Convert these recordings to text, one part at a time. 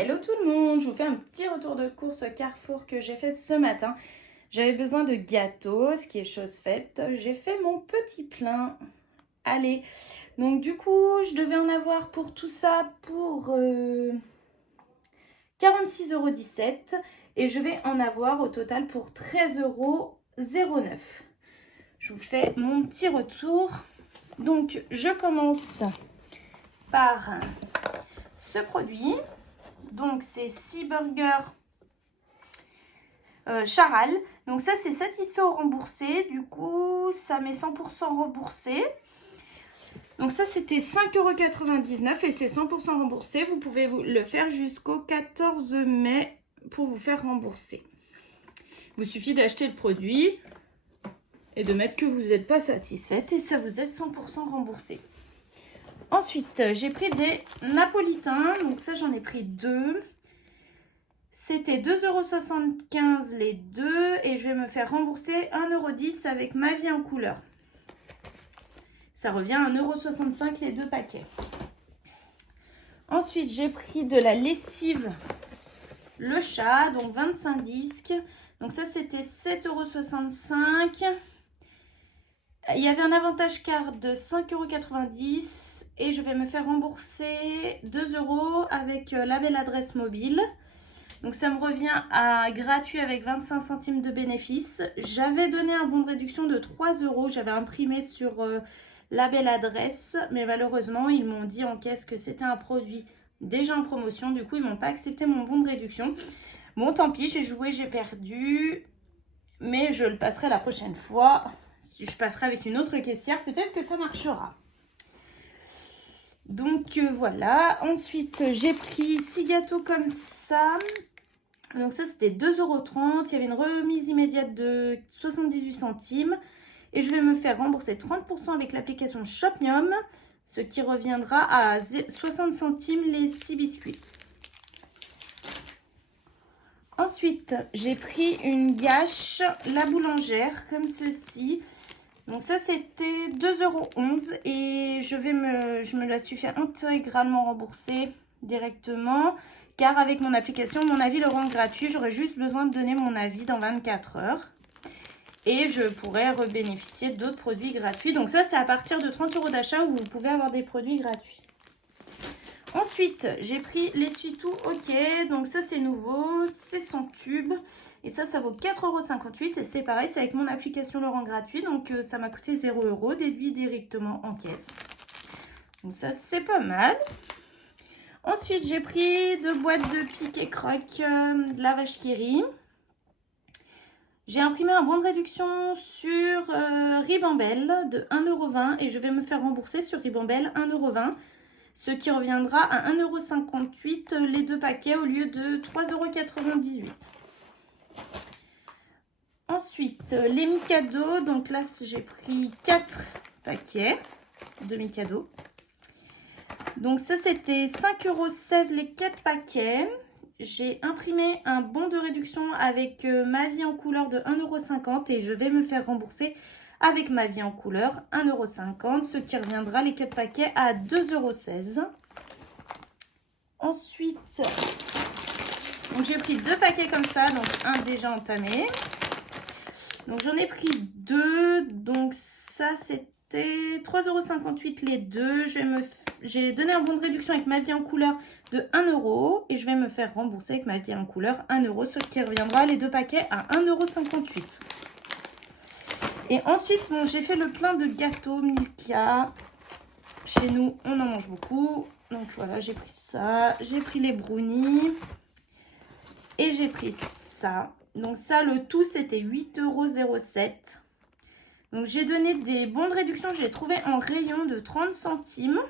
Hello tout le monde, je vous fais un petit retour de course Carrefour que j'ai fait ce matin. J'avais besoin de gâteaux, ce qui est chose faite. J'ai fait mon petit plein. Allez, donc du coup, je devais en avoir pour tout ça pour 46,17 € et je vais en avoir au total pour 13,09 €. Je vous fais mon petit retour. Donc, je commence par ce produit. Donc, c'est 6 burgers Charal. Donc, ça, c'est satisfait ou remboursé. Du coup, ça met 100% remboursé. Donc, ça, c'était 5,99 € et c'est 100% remboursé. Vous pouvez le faire jusqu'au 14 mai pour vous faire rembourser. Il vous suffit d'acheter le produit et de mettre que vous n'êtes pas satisfaite et ça vous est 100% remboursé. Ensuite, j'ai pris des napolitains. Donc ça, j'en ai pris deux. C'était 2,75 € les deux et je vais me faire rembourser 1,10 € avec ma vie en couleur. Ça revient à 1,65 € les deux paquets. Ensuite, j'ai pris de la lessive Le Chat, donc 25 disques. Donc ça, c'était 7,65 €. Il y avait un avantage carte de 5,90 € et je vais me faire rembourser 2 € avec la belle adresse mobile. Donc ça me revient à gratuit avec 25 centimes de bénéfice. J'avais donné un bon de réduction de 3 €. J'avais imprimé sur la belle adresse. Mais malheureusement, ils m'ont dit en caisse que c'était un produit déjà en promotion. Du coup, ils ne m'ont pas accepté mon bon de réduction. Bon, tant pis, j'ai joué, j'ai perdu. Mais je le passerai la prochaine fois. Si je passerai avec une autre caissière, peut-être que ça marchera. Donc voilà. Ensuite, j'ai pris 6 gâteaux comme ça. Donc ça, c'était 2,30 €. Il y avait une remise immédiate de 78 centimes. Et je vais me faire rembourser 30% avec l'application Shopmium, ce qui reviendra à 60 centimes les 6 biscuits. Ensuite, j'ai pris une gâche, la boulangère, comme ceci. Donc ça, c'était 2,11 € et je me la suis fait intégralement rembourser directement. Car avec mon application, mon avis le rend gratuit. J'aurais juste besoin de donner mon avis dans 24 heures. Et je pourrais rebénéficier d'autres produits gratuits. Donc ça, c'est à partir de 30 € d'achat où vous pouvez avoir des produits gratuits. Ensuite, j'ai pris l'essuie-tout OK. Donc ça, c'est nouveau. C'est 100 tubes. Et ça vaut 4,58 € et c'est pareil, c'est avec mon application le rend gratuit. Donc ça m'a coûté 0 € déduit directement en caisse. Donc ça, c'est pas mal. Ensuite, j'ai pris 2 boîtes de pique et croque de la vache qui rit. J'ai imprimé un bon de réduction sur Ribambelle de 1,20 € et je vais me faire rembourser sur Ribambelle 1,20 €. Ce qui reviendra à 1,58 € les deux paquets au lieu de 3,98 €. Ensuite, les Mikado. Donc là, j'ai pris 4 paquets de Mikado. Donc ça, c'était 5,16 € les 4 paquets. J'ai imprimé un bon de réduction avec ma vie en couleur de 1,50 € et je vais me faire rembourser avec ma vie en couleur 1,50 €, ce qui reviendra les 4 paquets à 2,16 €. Ensuite, j'ai pris 2 paquets comme ça, donc un déjà entamé. Donc j'en ai pris 2, donc ça c'était 3,58 € les deux. J'ai donné un bon de réduction avec ma vie en couleur de 1 € et je vais me faire rembourser avec ma vie en couleur 1 €, ce qui reviendra les deux paquets à 1,58 €. Et ensuite, j'ai fait le plein de gâteaux Milka. Chez nous, on en mange beaucoup. Donc voilà, j'ai pris ça. J'ai pris les brownies. Et j'ai pris ça. Donc ça, le tout, c'était 8,07 €. Donc j'ai donné des bons de réduction. Je l'ai trouvé en rayon de 30 centimes.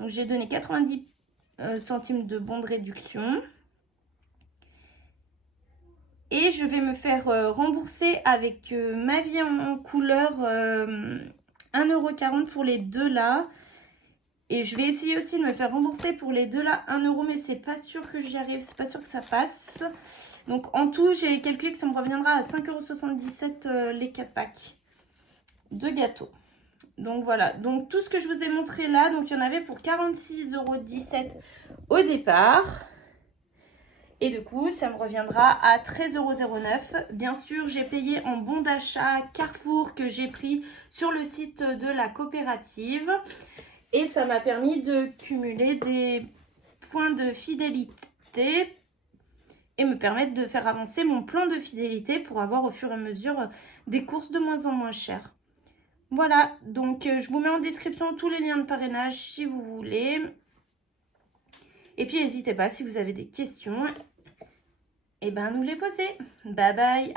Donc j'ai donné 90 centimes de bons de réduction. Et je vais me faire rembourser avec ma vie en couleur 1,40 € pour les deux là. Et je vais essayer aussi de me faire rembourser pour les deux là 1 €, mais c'est pas sûr que j'y arrive, c'est pas sûr que ça passe. Donc en tout, j'ai calculé que ça me reviendra à 5,77 € les 4 packs de gâteaux. Donc voilà, donc tout ce que je vous ai montré là, donc il y en avait pour 46,17 € au départ. Et du coup, ça me reviendra à 13,09 €. Bien sûr, j'ai payé en bon d'achat Carrefour que j'ai pris sur le site de la coopérative. Et ça m'a permis de cumuler des points de fidélité et me permettre de faire avancer mon plan de fidélité pour avoir au fur et à mesure des courses de moins en moins chères. Voilà, donc je vous mets en description tous les liens de parrainage si vous voulez. Et puis n'hésitez pas si vous avez des questions, et ben nous les poser. Bye bye.